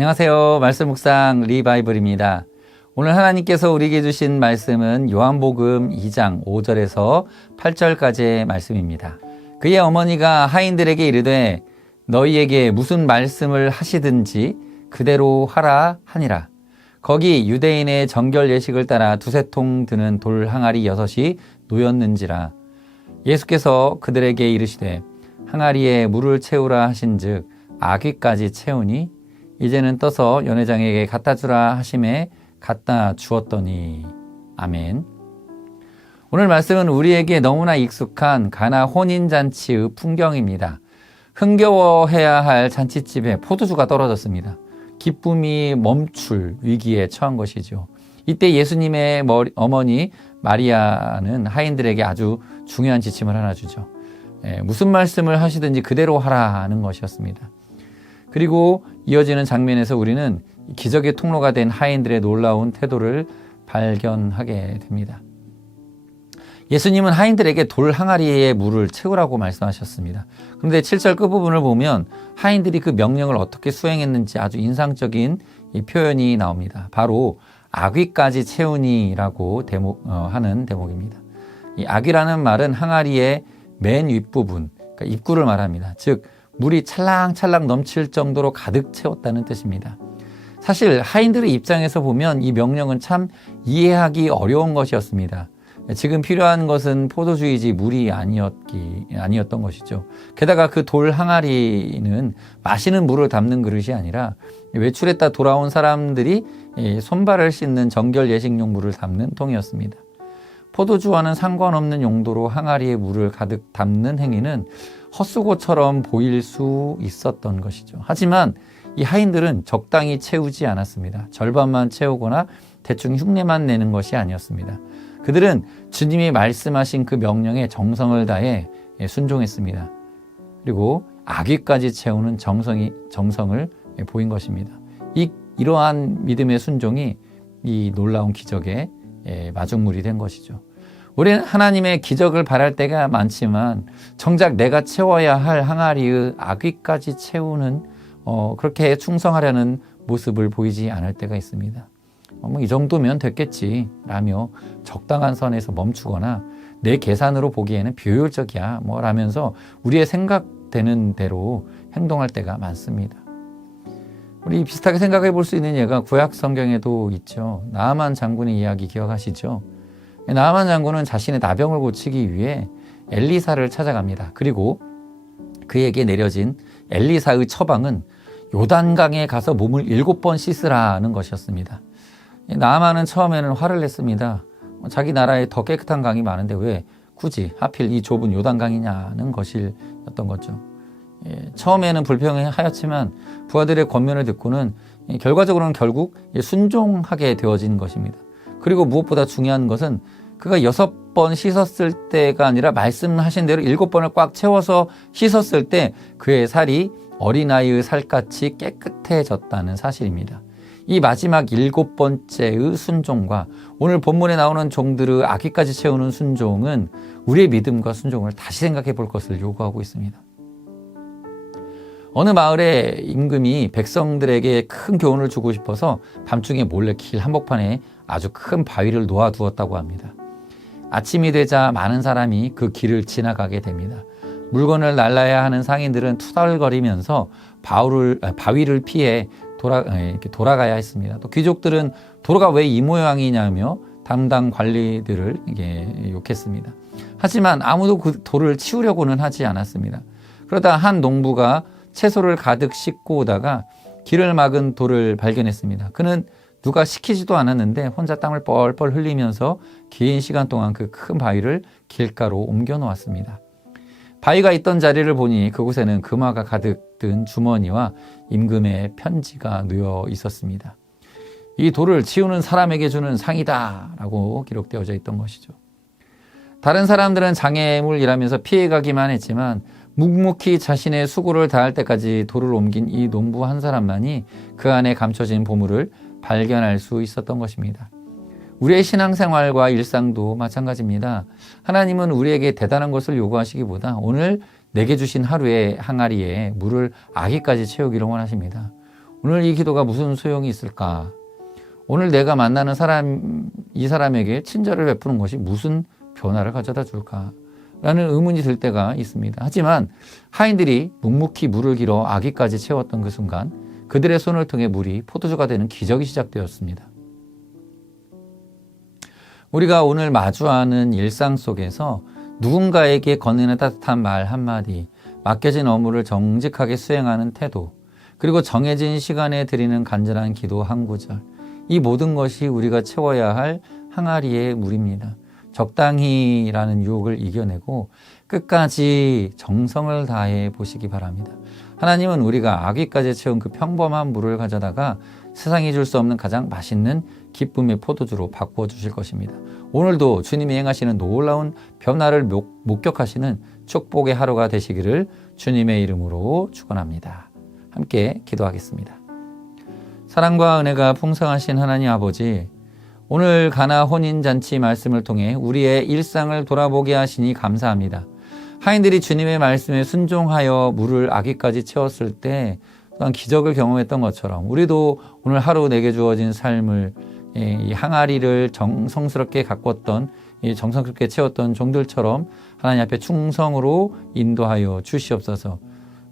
안녕하세요. 말씀 묵상 리바이블입니다. 오늘 하나님께서 우리에게 주신 말씀은 요한복음 2장 5절에서 8절까지의 말씀입니다. 그의 어머니가 하인들에게 이르되 너희에게 무슨 말씀을 하시든지 그대로 하라 하니라. 거기 유대인의 정결 예식을 따라 두세 통 드는 돌 항아리 6이 놓였는지라. 예수께서 그들에게 이르시되 항아리에 물을 채우라 하신즉 아귀까지 채우니 이제는 떠서 연회장에게 갖다 주라 하심에 갖다 주었더니. 아멘. 오늘 말씀은 우리에게 너무나 익숙한 가나 혼인잔치의 풍경입니다. 흥겨워해야 할 잔치집에 포도주가 떨어졌습니다. 기쁨이 멈출 위기에 처한 것이죠. 이때 예수님의 어머니 마리아는 하인들에게 아주 중요한 지침을 하나 주죠. 무슨 말씀을 하시든지 그대로 하라는 것이었습니다. 그리고 이어지는 장면에서 우리는 기적의 통로가 된 하인들의 놀라운 태도를 발견하게 됩니다. 예수님은 하인들에게 돌 항아리에 물을 채우라고 말씀하셨습니다. 그런데 7절 끝부분을 보면 하인들이 그 명령을 어떻게 수행했는지 아주 인상적인 이 표현이 나옵니다. 바로 아귀까지 채우니라고 하는 대목입니다. 이 아귀라는 말은 항아리의 맨 윗부분, 그러니까 입구를 말합니다. 즉 물이 찰랑찰랑 넘칠 정도로 가득 채웠다는 뜻입니다. 사실 하인들의 입장에서 보면 이 명령은 참 이해하기 어려운 것이었습니다. 지금 필요한 것은 포도주이지 물이 아니었던 것이죠. 게다가 그 돌 항아리는 마시는 물을 담는 그릇이 아니라 외출했다 돌아온 사람들이 손발을 씻는 정결 예식용 물을 담는 통이었습니다. 포도주와는 상관없는 용도로 항아리에 물을 가득 담는 행위는 헛수고처럼 보일 수 있었던 것이죠. 하지만 이 하인들은 적당히 채우지 않았습니다. 절반만 채우거나 대충 흉내만 내는 것이 아니었습니다. 그들은 주님이 말씀하신 그 명령에 정성을 다해 순종했습니다. 그리고 아귀까지 채우는 정성을 보인 것입니다. 이러한 믿음의 순종이 이 놀라운 기적의 마중물이 된 것이죠. 우리는 하나님의 기적을 바랄 때가 많지만 정작 내가 채워야 할 항아리의 아귀까지 채우는 그렇게 충성하려는 모습을 보이지 않을 때가 있습니다. 이 정도면 됐겠지 라며 적당한 선에서 멈추거나 내 계산으로 보기에는 비효율적이야 라면서 우리의 생각되는 대로 행동할 때가 많습니다. 우리 비슷하게 생각해 볼 수 있는 예가 구약 성경에도 있죠. 나아만 장군의 이야기 기억하시죠? 나아만 장군은 자신의 나병을 고치기 위해 엘리사를 찾아갑니다. 그리고 그에게 내려진 엘리사의 처방은 요단강에 가서 몸을 7번 씻으라는 것이었습니다. 나아만은 처음에는 화를 냈습니다. 자기 나라에 더 깨끗한 강이 많은데 왜 굳이 하필 이 좁은 요단강이냐는 것이었던 거죠. 처음에는 불평하였지만 부하들의 권면을 듣고는 결과적으로는 결국 순종하게 되어진 것입니다. 그리고 무엇보다 중요한 것은 그가 6번 씻었을 때가 아니라 말씀하신 대로 7번을 꽉 채워서 씻었을 때 그의 살이 어린아이의 살같이 깨끗해졌다는 사실입니다. 이 마지막 7번째의 순종과 오늘 본문에 나오는 종들의 아귀까지 채우는 순종은 우리의 믿음과 순종을 다시 생각해 볼 것을 요구하고 있습니다. 어느 마을의 임금이 백성들에게 큰 교훈을 주고 싶어서 밤중에 몰래 길 한복판에 아주 큰 바위를 놓아두었다고 합니다. 아침이 되자 많은 사람이 그 길을 지나가게 됩니다. 물건을 날라야 하는 상인들은 투덜거리면서 바위를 피해 돌아가야 했습니다. 또 귀족들은 도로가 왜 이 모양이냐며 담당 관리들을 욕했습니다. 하지만 아무도 그 돌을 치우려고는 하지 않았습니다. 그러다 한 농부가 채소를 가득 싣고 오다가 길을 막은 돌을 발견했습니다. 그는 누가 시키지도 않았는데 혼자 땀을 뻘뻘 흘리면서 긴 시간 동안 그 큰 바위를 길가로 옮겨 놓았습니다. 바위가 있던 자리를 보니 그곳에는 금화가 가득 든 주머니와 임금의 편지가 놓여 있었습니다. 이 돌을 치우는 사람에게 주는 상이다 라고 기록되어져 있던 것이죠. 다른 사람들은 장애물이라면서 피해가기만 했지만 묵묵히 자신의 수고를 다할 때까지 돌을 옮긴 이 농부 한 사람만이 그 안에 감춰진 보물을 발견할 수 있었던 것입니다. 우리의 신앙생활과 일상도 마찬가지입니다. 하나님은 우리에게 대단한 것을 요구하시기보다 오늘 내게 주신 하루의 항아리에 물을 아기까지 채우기를 원하십니다. 오늘 이 기도가 무슨 소용이 있을까? 오늘 내가 만나는 이 사람에게 친절을 베푸는 것이 무슨 변화를 가져다 줄까? 라는 의문이 들 때가 있습니다. 하지만 하인들이 묵묵히 물을 길어 아기까지 채웠던 그 순간 그들의 손을 통해 물이 포도주가 되는 기적이 시작되었습니다. 우리가 오늘 마주하는 일상 속에서 누군가에게 건네는 따뜻한 말 한마디, 맡겨진 업무를 정직하게 수행하는 태도, 그리고 정해진 시간에 드리는 간절한 기도 한 구절, 이 모든 것이 우리가 채워야 할 항아리의 물입니다. 적당히라는 유혹을 이겨내고 끝까지 정성을 다해 보시기 바랍니다. 하나님은 우리가 아기까지 채운 그 평범한 물을 가져다가 세상이 줄 수 없는 가장 맛있는 기쁨의 포도주로 바꾸어 주실 것입니다. 오늘도 주님이 행하시는 놀라운 변화를 목격하시는 축복의 하루가 되시기를 주님의 이름으로 축원합니다. 함께 기도하겠습니다. 사랑과 은혜가 풍성하신 하나님 아버지, 오늘 가나 혼인잔치 말씀을 통해 우리의 일상을 돌아보게 하시니 감사합니다. 하인들이 주님의 말씀에 순종하여 물을 아기까지 채웠을 때 또한 기적을 경험했던 것처럼 우리도 오늘 하루 내게 주어진 삶을 이 항아리를 정성스럽게 가꿨던 정성스럽게 채웠던 종들처럼 하나님 앞에 충성으로 인도하여 주시옵소서.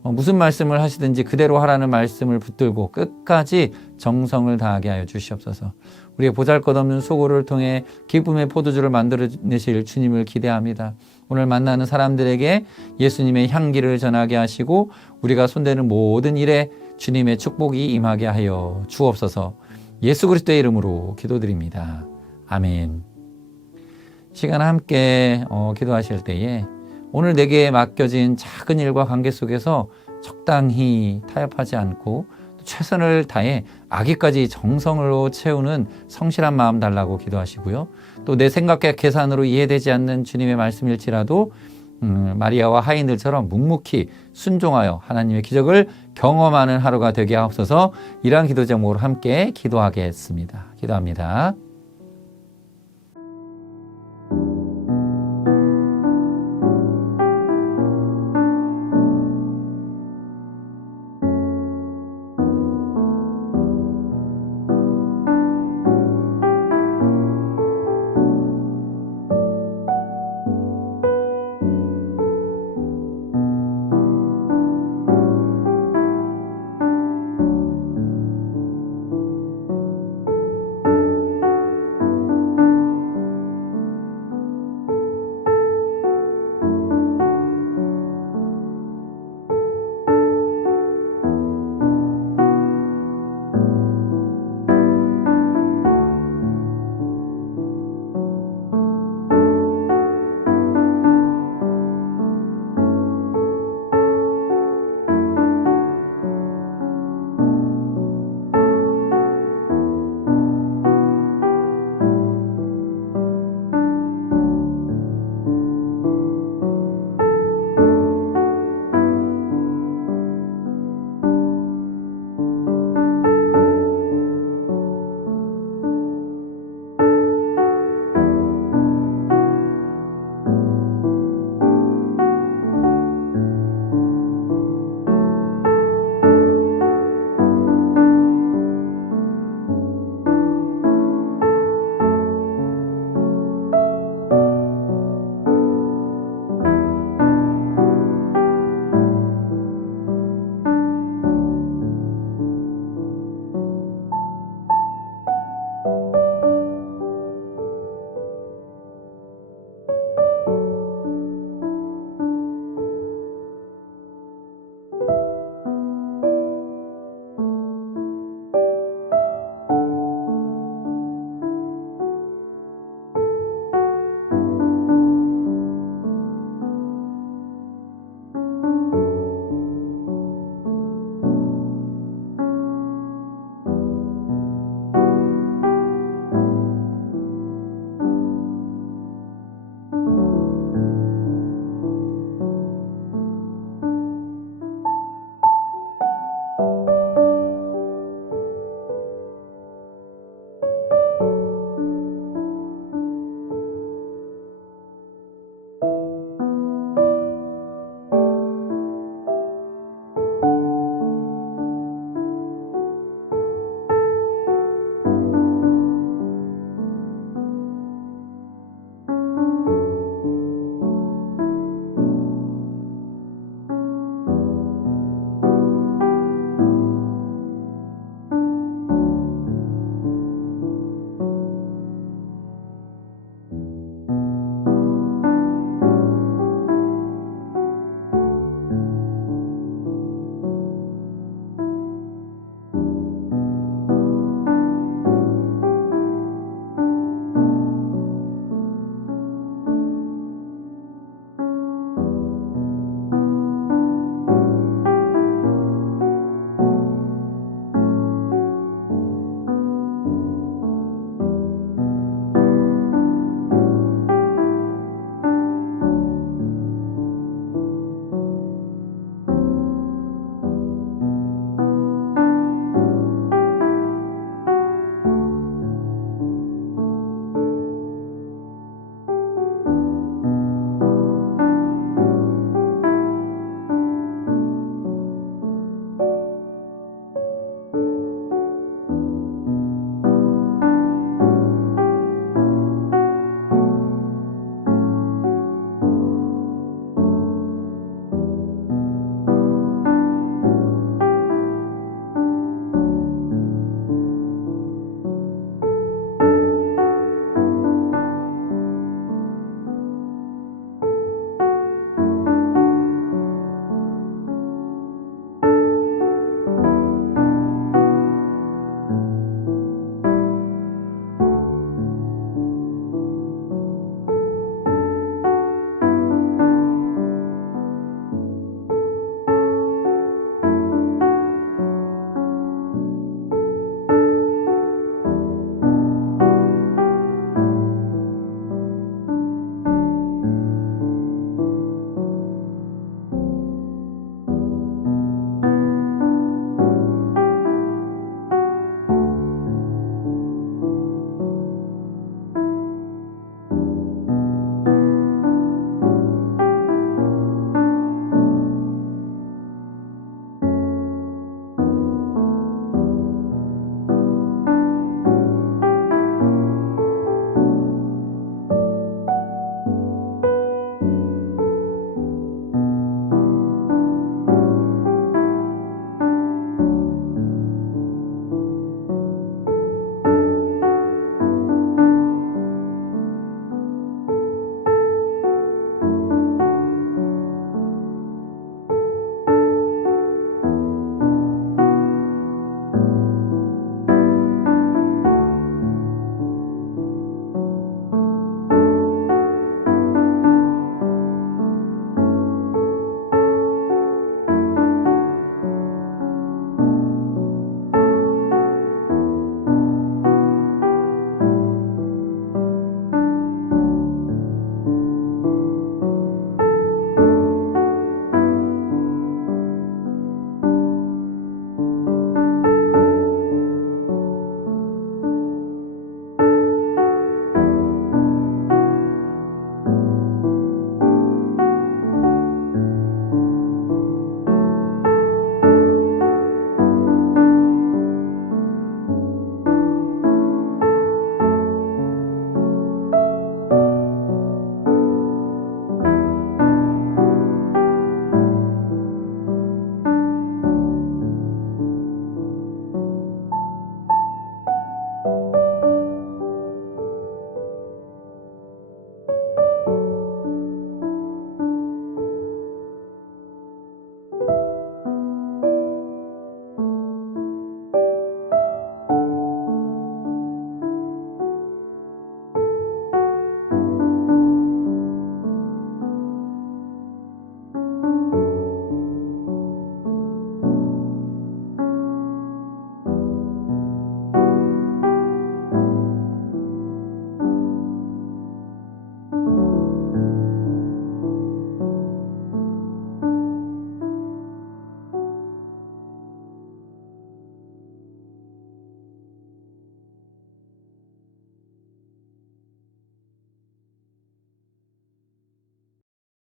무슨 말씀을 하시든지 그대로 하라는 말씀을 붙들고 끝까지 정성을 다하게 하여 주시옵소서. 우리의 보잘것없는 소고를 통해 기쁨의 포도주를 만들어내실 주님을 기대합니다. 오늘 만나는 사람들에게 예수님의 향기를 전하게 하시고 우리가 손대는 모든 일에 주님의 축복이 임하게 하여 주옵소서. 예수 그리스도의 이름으로 기도드립니다. 아멘. 시간 함께 기도하실 때에 오늘 내게 맡겨진 작은 일과 관계 속에서 적당히 타협하지 않고 최선을 다해 아기까지 정성으로 채우는 성실한 마음 달라고 기도하시고요. 또 내 생각과 계산으로 이해되지 않는 주님의 말씀일지라도 마리아와 하인들처럼 묵묵히 순종하여 하나님의 기적을 경험하는 하루가 되게 하옵소서. 이러한 기도 제목으로 함께 기도하겠습니다. 기도합니다.